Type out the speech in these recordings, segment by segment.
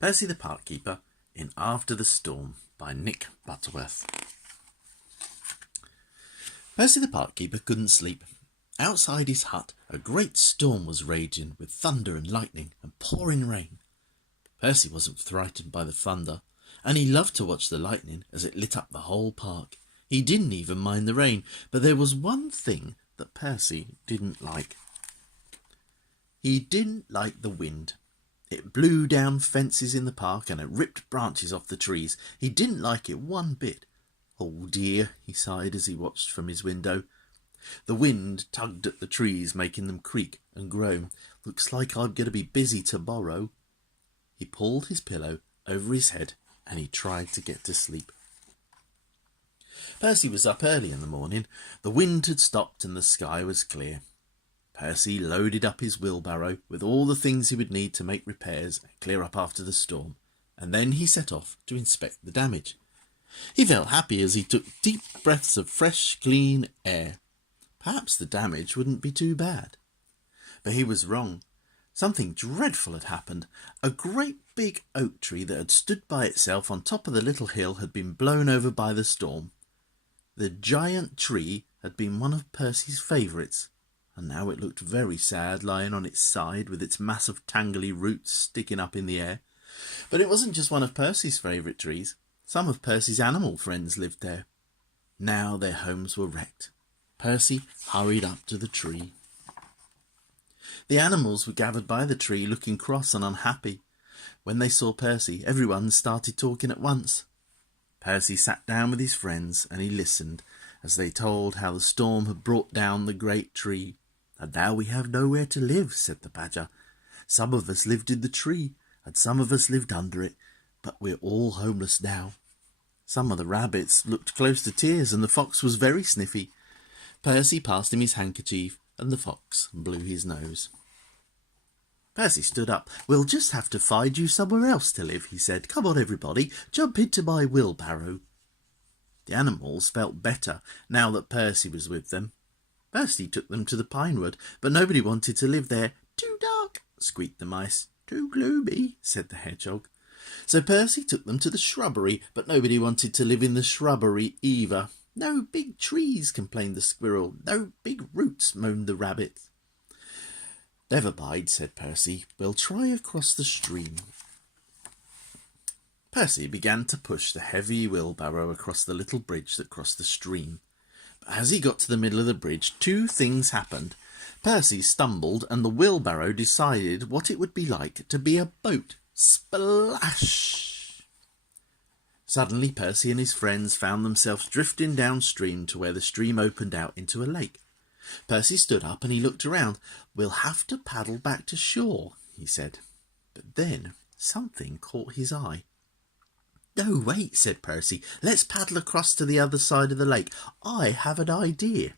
Percy the Park Keeper in After the Storm by Nick Butterworth. Percy the Park Keeper couldn't sleep. Outside his hut a great storm was raging with thunder and lightning and pouring rain. Percy wasn't frightened by the thunder, and he loved to watch the lightning as it lit up the whole park. He didn't even mind the rain, but there was one thing that Percy didn't like. He didn't like the wind. It blew down fences in the park and it ripped branches off the trees. He didn't like it one bit. Oh dear, he sighed as he watched from his window. The wind tugged at the trees, making them creak and groan. Looks like I'm going to be busy tomorrow. He pulled his pillow over his head and he tried to get to sleep. Percy was up early in the morning. The wind had stopped and the sky was clear. Percy loaded up his wheelbarrow with all the things he would need to make repairs and clear up after the storm, and then he set off to inspect the damage. He felt happy as he took deep breaths of fresh, clean air. Perhaps the damage wouldn't be too bad. But he was wrong. Something dreadful had happened. A great big oak tree that had stood by itself on top of the little hill had been blown over by the storm. The giant tree had been one of Percy's favourites, and now it looked very sad lying on its side with its mass of tangly roots sticking up in the air. But it wasn't just one of Percy's favourite trees. Some of Percy's animal friends lived there. Now their homes were wrecked. Percy hurried up to the tree. The animals were gathered by the tree looking cross and unhappy. When they saw Percy, everyone started talking at once. Percy sat down with his friends and he listened as they told how the storm had brought down the great tree. "And now we have nowhere to live," said the badger. "Some of us lived in the tree, and some of us lived under it, but we're all homeless now." Some of the rabbits looked close to tears, and the fox was very sniffy. Percy passed him his handkerchief, and the fox blew his nose. Percy stood up. "We'll just have to find you somewhere else to live," he said. "Come on, everybody, jump into my wheelbarrow." The animals felt better now that Percy was with them. Percy took them to the pinewood, but nobody wanted to live there. "Too dark," squeaked the mice. "Too gloomy," said the hedgehog. So Percy took them to the shrubbery, but nobody wanted to live in the shrubbery either. "No big trees," complained the squirrel. "No big roots," moaned the rabbit. "Never mind," said Percy. "We'll try across the stream." Percy began to push the heavy wheelbarrow across the little bridge that crossed the stream. But as he got to the middle of the bridge, two things happened. Percy stumbled, and the wheelbarrow decided what it would be like to be a boat. Splash! Suddenly Percy and his friends found themselves drifting downstream to where the stream opened out into a lake. Percy stood up and he looked around. "We'll have to paddle back to shore," he said. But then something caught his eye. "No, wait," said Percy. "Let's paddle across to the other side of the lake. I have an idea."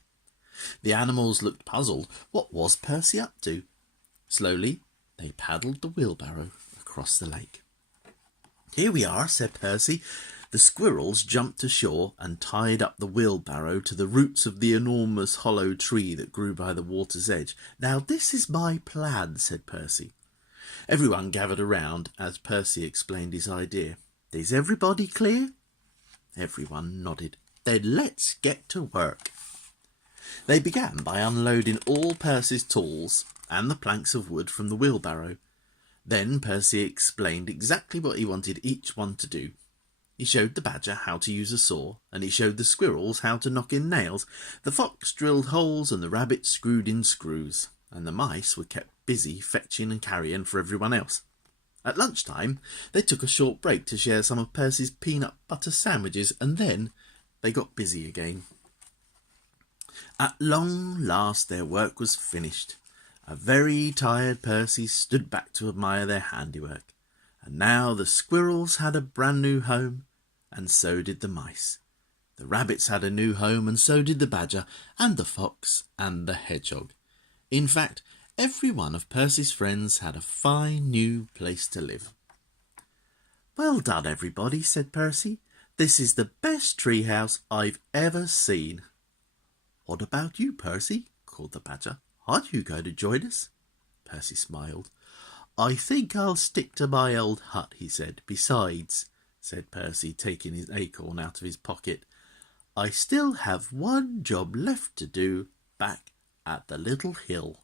The animals looked puzzled. What was Percy up to? Slowly they paddled the wheelbarrow across the lake. "Here we are," said Percy. The squirrels jumped to shore and tied up the wheelbarrow to the roots of the enormous hollow tree that grew by the water's edge. "Now this is my plan," said Percy. Everyone gathered around as Percy explained his idea. "Is everybody clear?" Everyone nodded. "Then let's get to work." They began by unloading all Percy's tools and the planks of wood from the wheelbarrow. Then Percy explained exactly what he wanted each one to do. He showed the badger how to use a saw, and he showed the squirrels how to knock in nails. The fox drilled holes and the rabbit screwed in screws, and the mice were kept busy fetching and carrying for everyone else. At lunchtime, they took a short break to share some of Percy's peanut butter sandwiches, and then they got busy again. At long last their work was finished. A very tired Percy stood back to admire their handiwork. And now the squirrels had a brand new home, and so did the mice. The rabbits had a new home, and so did the badger, and the fox, and the hedgehog. In fact, every one of Percy's friends had a fine new place to live. "Well done, everybody," said Percy. "This is the best treehouse I've ever seen." "What about you, Percy?" called the badger. "Aren't you going to join us?" Percy smiled. "I think I'll stick to my old hut," he said. "Besides," said Percy, taking his acorn out of his pocket, "I still have one job left to do back at the little hill."